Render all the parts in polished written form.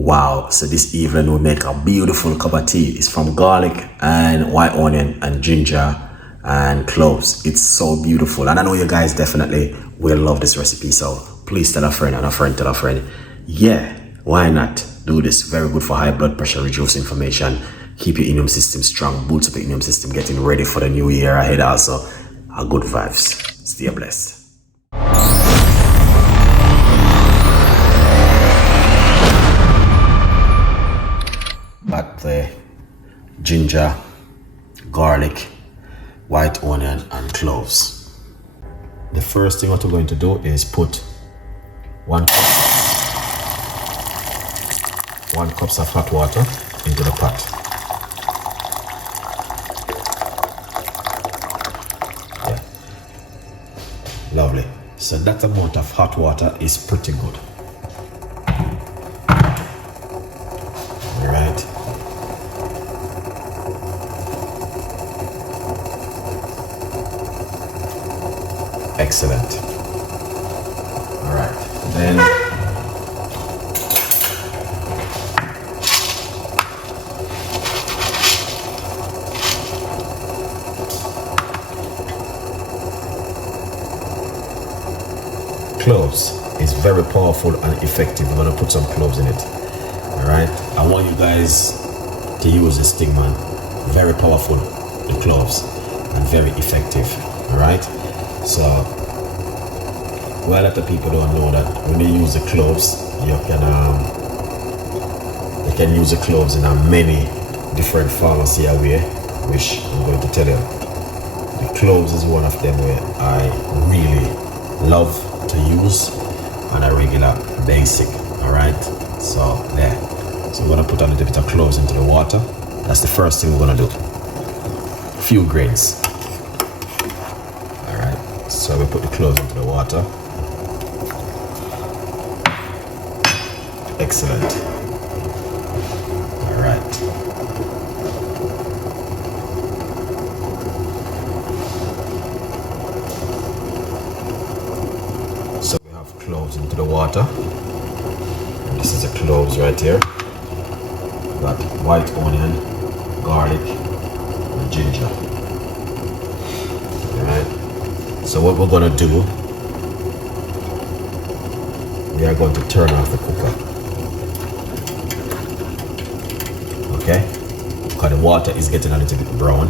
Wow, so this evening we make a beautiful cup of tea. It's from garlic and white onion and ginger and cloves. It's so beautiful, and I know you guys definitely will love this recipe, so please tell a friend and a friend tell a friend. Yeah, why not do this? Very good for high blood pressure, reduce inflammation, keep your immune system strong, boost up your immune system, getting ready for the new year ahead. Also a good vibes. Stay blessed. But the ginger, garlic, white onion and cloves. The first thing what we're going to do is put one cup of hot water into the pot. Yeah. Lovely. So that amount of hot water is pretty good. All right. Excellent. All right, then cloves is very powerful and effective. I'm gonna put some cloves in it. All right, I want you guys to use this thing, man. Very powerful, the cloves, and very effective. All right. So, well, a lot of people don't know that when you use the cloves, you can use the cloves in a many different pharmacy way, which I'm going to tell you. The cloves is one of them where I really love to use on a regular basic. All right, so there. So we're gonna put a little bit of cloves into the water. That's the first thing we're gonna do. A few grains. So we put the cloves into the water. Excellent. All right. So we have cloves into the water. And this is the cloves right here. We got white onion, garlic, and ginger. All right. So what we're going to do, we are going to turn off the cooker. Okay? Because the water is getting a little bit brown.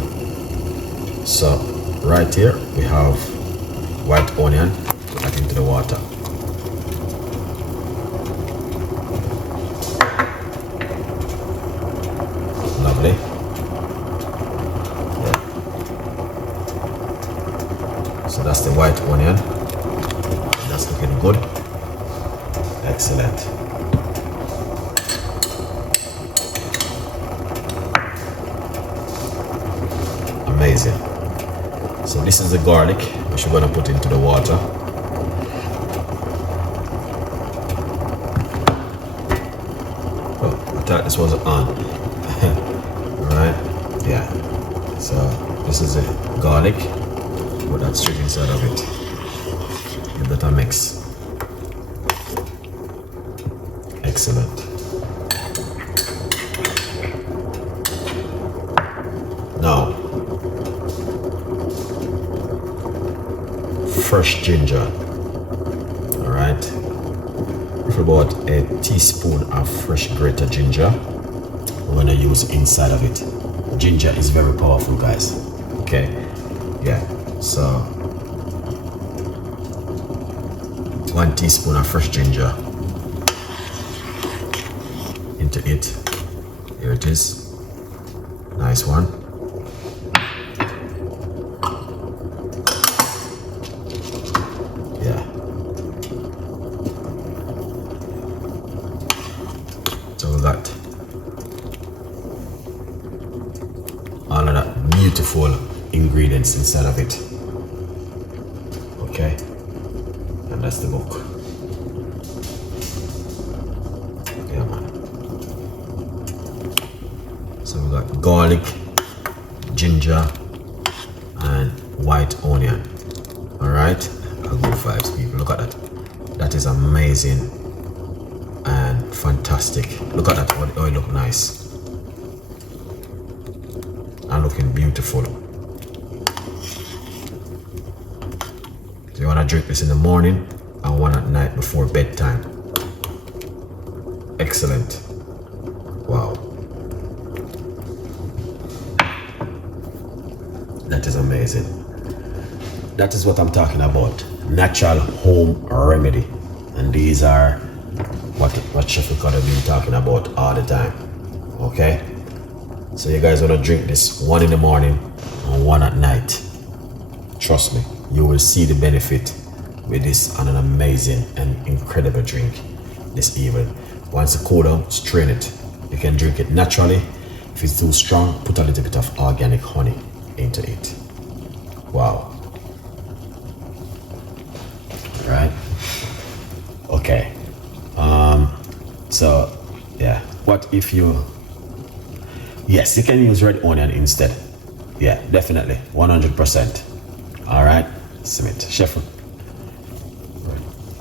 So right here we have white onion. Put that into the water. Lovely. So that's the white onion. That's looking good. Excellent. Amazing. So this is the garlic which we're going to put into the water. Oh, I thought this was on. Alright. Yeah. So this is the garlic. Put that straight inside of it. Give that a mix. Excellent. Now, fresh ginger. All right. For about a teaspoon of fresh grated ginger, we're gonna use inside of it. Ginger is very powerful, guys. Okay. Yeah. So 1 teaspoon of fresh ginger into it. Here it is. Nice one. Yeah. So we got all of that beautiful ingredients inside of it. Okay, and that's the book. Yeah, man. So we got garlic, ginger, and white onion. All right, good vibes, people. Look at that. That is amazing and fantastic. Look at that, oh, it look nice. And looking beautiful. So you wanna drink this in the morning and one at night before bedtime. Excellent. Wow. That is amazing. That is what I'm talking about. Natural home remedy. And these are what Chef Ricardo been talking about all the time. Okay? So you guys wanna drink this one in the morning and one at night. Trust me, you will see the benefit with this and an amazing and incredible drink this evening. Once it cool down, strain it. You can drink it naturally. If it's too strong, put a little bit of organic honey into it. Wow. Right? Okay. So yeah, what if you, yes, you can use red onion instead. Yeah, definitely, 100%. All right, Smith, Chef,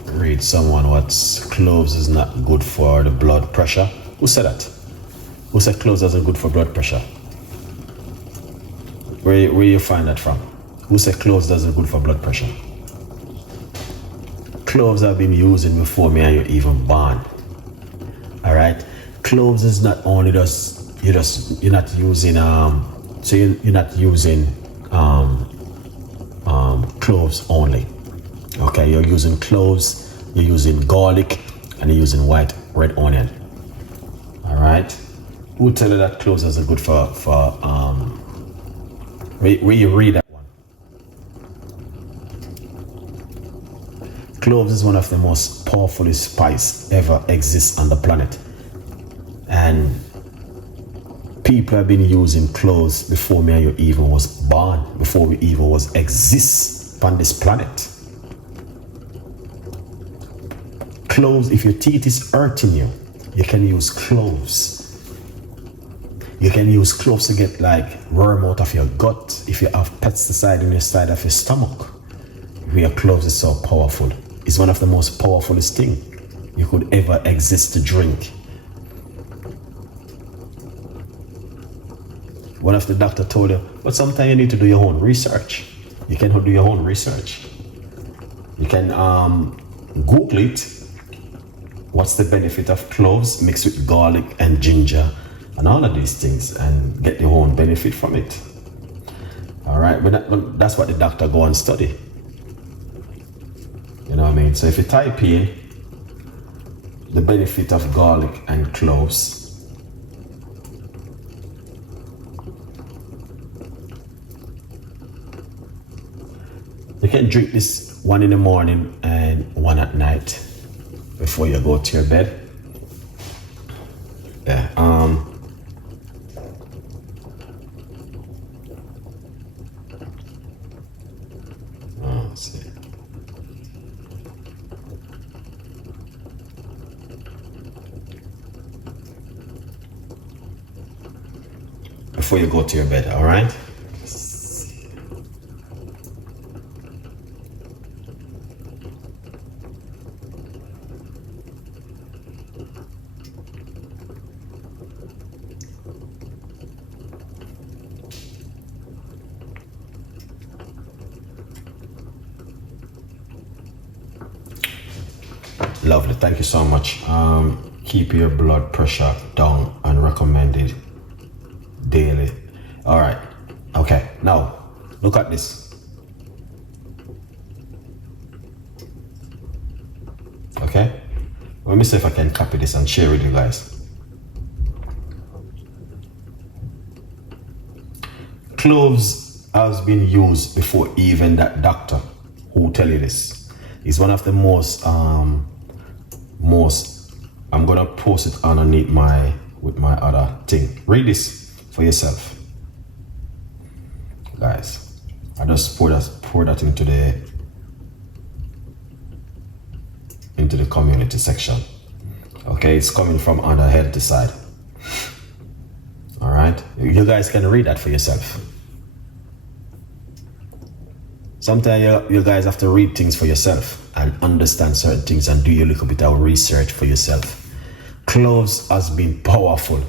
read someone what's cloves is not good for the blood pressure. Who said that? Who said cloves isn't good for blood pressure? Where you find that from? Who said cloves doesn't good for blood pressure? Cloves have been using before me and you even born. All right, cloves is not only just you're not using so you're not using cloves only. Okay, you're using cloves, you're using garlic, and you're using red onion. All right, who tell you that cloves is good for where you read that one? Cloves is one of the most powerful spice ever exists on the planet. And people have been using cloves before me and you even was born, before we even was exist on this planet. Cloves, if your teeth is hurting you, you can use cloves. You can use cloves to get like worm out of your gut if you have pesticide in your side of your stomach. Where cloves is so powerful. It's one of the most powerfulest thing you could ever exist to drink. One of the doctor told you, but sometimes you need to do your own research. You can do your own research. You can Google it. What's the benefit of cloves mixed with garlic and ginger and all of these things and get your own benefit from it. All right, but that's what the doctor go and study. You know what I mean? So if you type in the benefit of garlic and cloves, you can drink this one in the morning and one at night before you go to your bed. Yeah. Let's see. Before you go to your bed, all right? Lovely, thank you so much. Keep your blood pressure down and recommended daily. All right, okay, now look at this. Okay, let me see if I can copy this and share with you guys. Cloves has been used before even that doctor who tell you this. It's one of the most I'm gonna post it underneath with my other thing. Read this for yourself, guys. I just pour that into the community section. Okay, it's coming from on the healthy side. All right, you guys can read that for yourself. Sometimes you guys have to read things for yourself and understand certain things and do your little bit of research for yourself. Cloves has been powerful.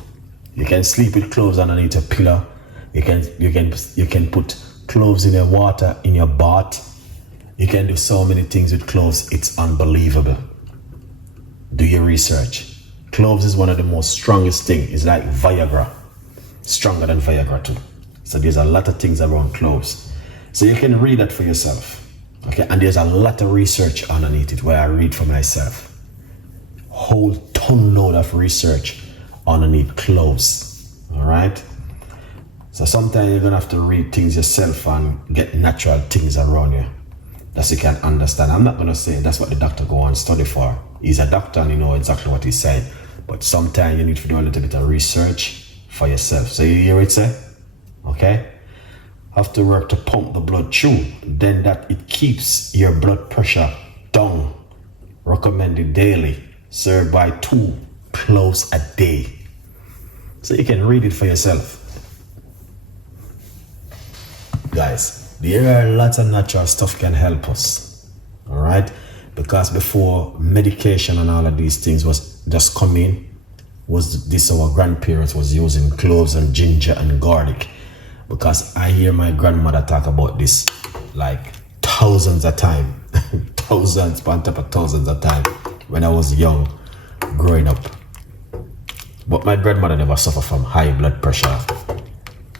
You can sleep with cloves underneath a pillow. You can put cloves in your water in your bath. You can do so many things with cloves. It's unbelievable. Do your research. Cloves is one of the most strongest things. It's like Viagra. Stronger than Viagra too. So there's a lot of things around cloves. So you can read that for yourself. Okay, and there's a lot of research underneath it where I read for myself. Whole ton load of research underneath cloves. All right. So sometimes you're gonna have to read things yourself and get natural things around you that you can understand. I'm not gonna say that's what the doctor go and study for. He's a doctor and he know exactly what he's saying. But sometimes you need to do a little bit of research for yourself. So you hear it say? Okay? Have to work to pump the blood through. Then that it keeps your blood pressure down. Recommended daily. Served by 2 cloves a day. So you can read it for yourself. Guys, there are lots of natural stuff can help us. Alright? Because before medication and all of these things was just coming, was this our grandparents was using cloves and ginger and garlic. Because I hear my grandmother talk about this like thousands of times. Thousands on top of thousands of times when I was young, growing up. But my grandmother never suffered from high blood pressure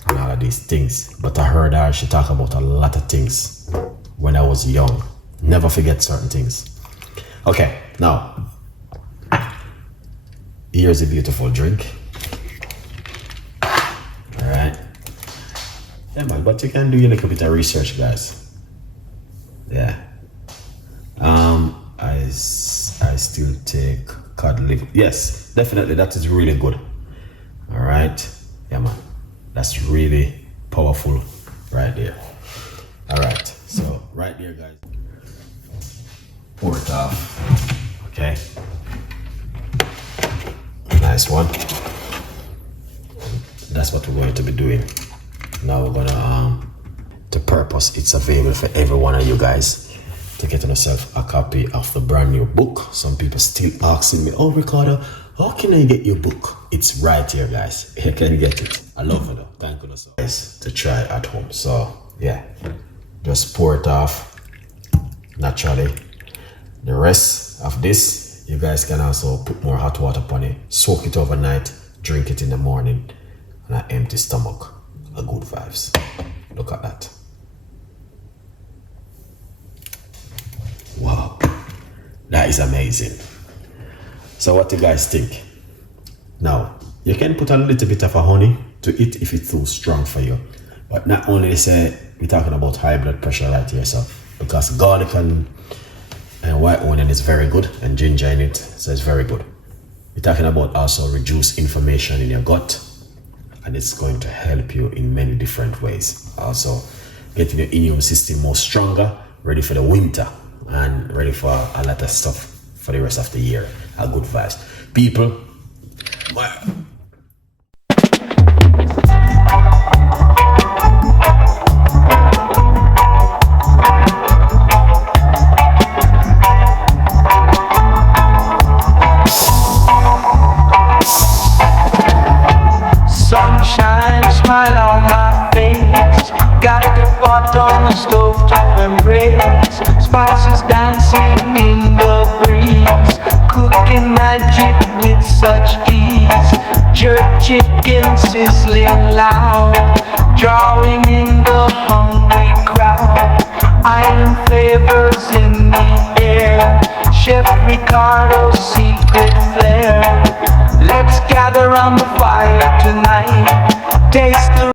and all of these things. But I heard her, she talk about a lot of things when I was young. Never forget certain things. Okay, now, here's a beautiful drink. Alright. Yeah man, but you can do a little bit of research, guys. Yeah. I still take cod liver. Yes, definitely, that is really good. Alright. Yeah man. That's really powerful right there. Alright, so right there, guys. Pour it off. Okay. Nice one. That's what we're going to be doing. Now we're gonna the purpose it's available for every one of you guys to get yourself a copy of the brand new book. Some people still asking me, oh Ricardo, how can I get your book? It's right here, guys. You can get it. I love it though. Thank you so guys to try at home. So yeah, just pour it off naturally. The rest of this, you guys can also put more hot water upon it, soak it overnight, drink it in the morning on an empty stomach. A good vibes. Look at that. Wow, that is amazing. So what do you guys think? Now, you can put a little bit of a honey to it if it's too strong for you. But not only say we're talking about high blood pressure right here, so because garlic and white onion is very good and ginger in it, so it's very good. We're talking about also reduce inflammation in your gut, and it's going to help you in many different ways. Also getting your immune system more stronger, ready for the winter and ready for a lot of stuff for the rest of the year. A good vibes. People, sunshine, smile on my face. Got the pot on the stove to embrace. Spices dancing in the breeze. Cooking magic with such ease. Jerk chicken sizzling loud. Drawing in the hungry crowd. Iron flavors in the air. Chef Ricardo's secret flair. Let's gather around the fire tonight. Taste the